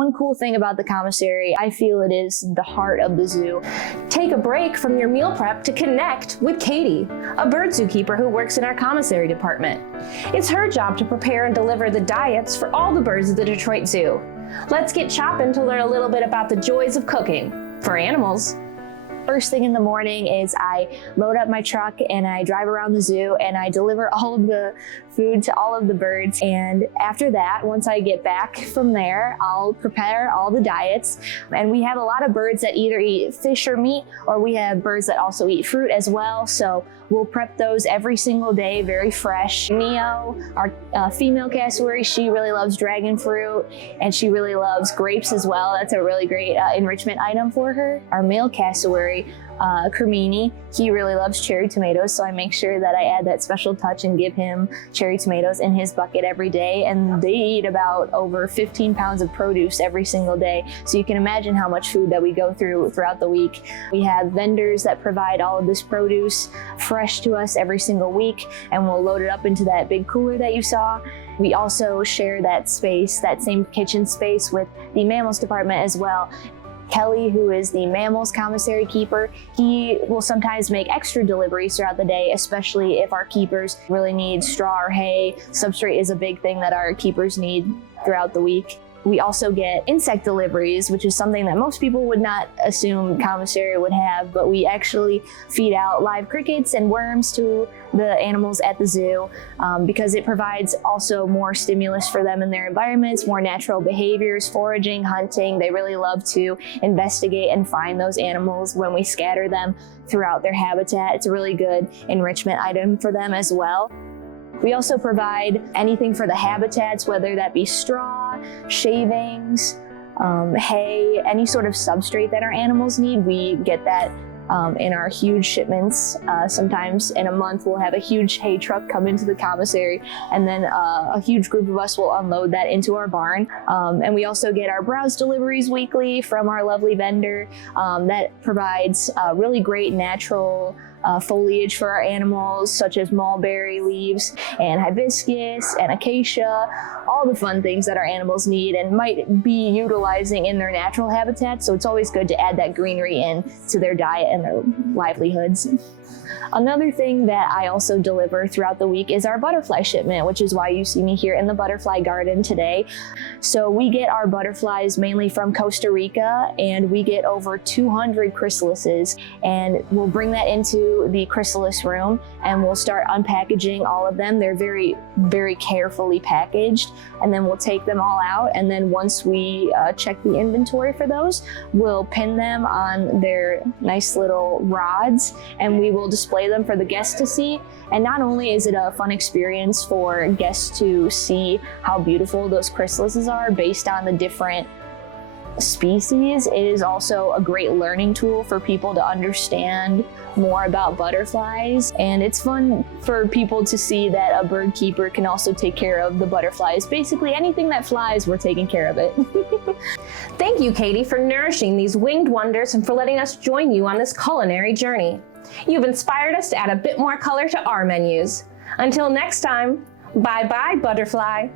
One cool thing about the commissary, I feel it is the heart of the zoo. Take a break from your meal prep to connect with Katie, a bird zookeeper who works in our commissary department. It's her job to prepare and deliver the diets for all the birds at the Detroit Zoo. Let's get chopping to learn a little bit about the joys of cooking for animals. First thing in the morning is I load up my truck and I drive around the zoo and I deliver all of the food to all of the birds. And after that, once I get back from there, I'll prepare all the diets. And we have a lot of birds that either eat fish or meat, or we have birds that also eat fruit as well. So we'll prep those every single day, very fresh. Neo, our female cassowary, she really loves dragon fruit and she really loves grapes as well. That's a really great enrichment item for her. Our male cassowary, Cremini, he really loves cherry tomatoes, so I make sure that I add that special touch and give him cherry tomatoes in his bucket every day. And they eat about over 15 pounds of produce every single day, so you can imagine how much food that we go through throughout the week. We have vendors that provide all of this produce fresh to us every single week, and we'll load it up into that big cooler that you saw. We also share that space, that same kitchen space, with the mammals department as well. Kelly, who is the mammals commissary keeper, he will sometimes make extra deliveries throughout the day, especially if our keepers really need straw or hay. Substrate is a big thing that our keepers need throughout the week. We also get insect deliveries, which is something that most people would not assume commissary would have, but we actually feed out live crickets and worms to the animals at the zoo because it provides also more stimulus for them in their environments, more natural behaviors, foraging, hunting. They really love to investigate and find those animals when we scatter them throughout their habitat. It's a really good enrichment item for them as well. We also provide anything for the habitats, whether that be straw, shavings, hay, any sort of substrate that our animals need. We get that in our huge shipments. Sometimes in a month we'll have a huge hay truck come into the commissary, and then a huge group of us will unload that into our barn. And we also get our browse deliveries weekly from our lovely vendor that provides really great natural foliage for our animals, such as mulberry leaves and hibiscus and acacia, all the fun things that our animals need and might be utilizing in their natural habitat. So it's always good to add that greenery in to their diet and their livelihoods. Another thing that I also deliver throughout the week is our butterfly shipment, which is why you see me here in the butterfly garden today. So we get our butterflies mainly from Costa Rica, and we get over 200 chrysalises, and we'll bring that into the chrysalis room and we'll start unpackaging all of them. They're very, very carefully packaged, and then we'll take them all out, and then once we check the inventory for those, we'll pin them on their nice little rods and we will display them for the guests to see. And not only is it a fun experience for guests to see how beautiful those chrysalises are based on the different species, it is also a great learning tool for people to understand more about butterflies. And it's fun for people to see that a bird keeper can also take care of the butterflies. Basically anything that flies, we're taking care of it. Thank you, Katie, for nourishing these winged wonders and for letting us join you on this culinary journey. You've inspired us to add a bit more color to our menus. Until next time, bye-bye, butterfly.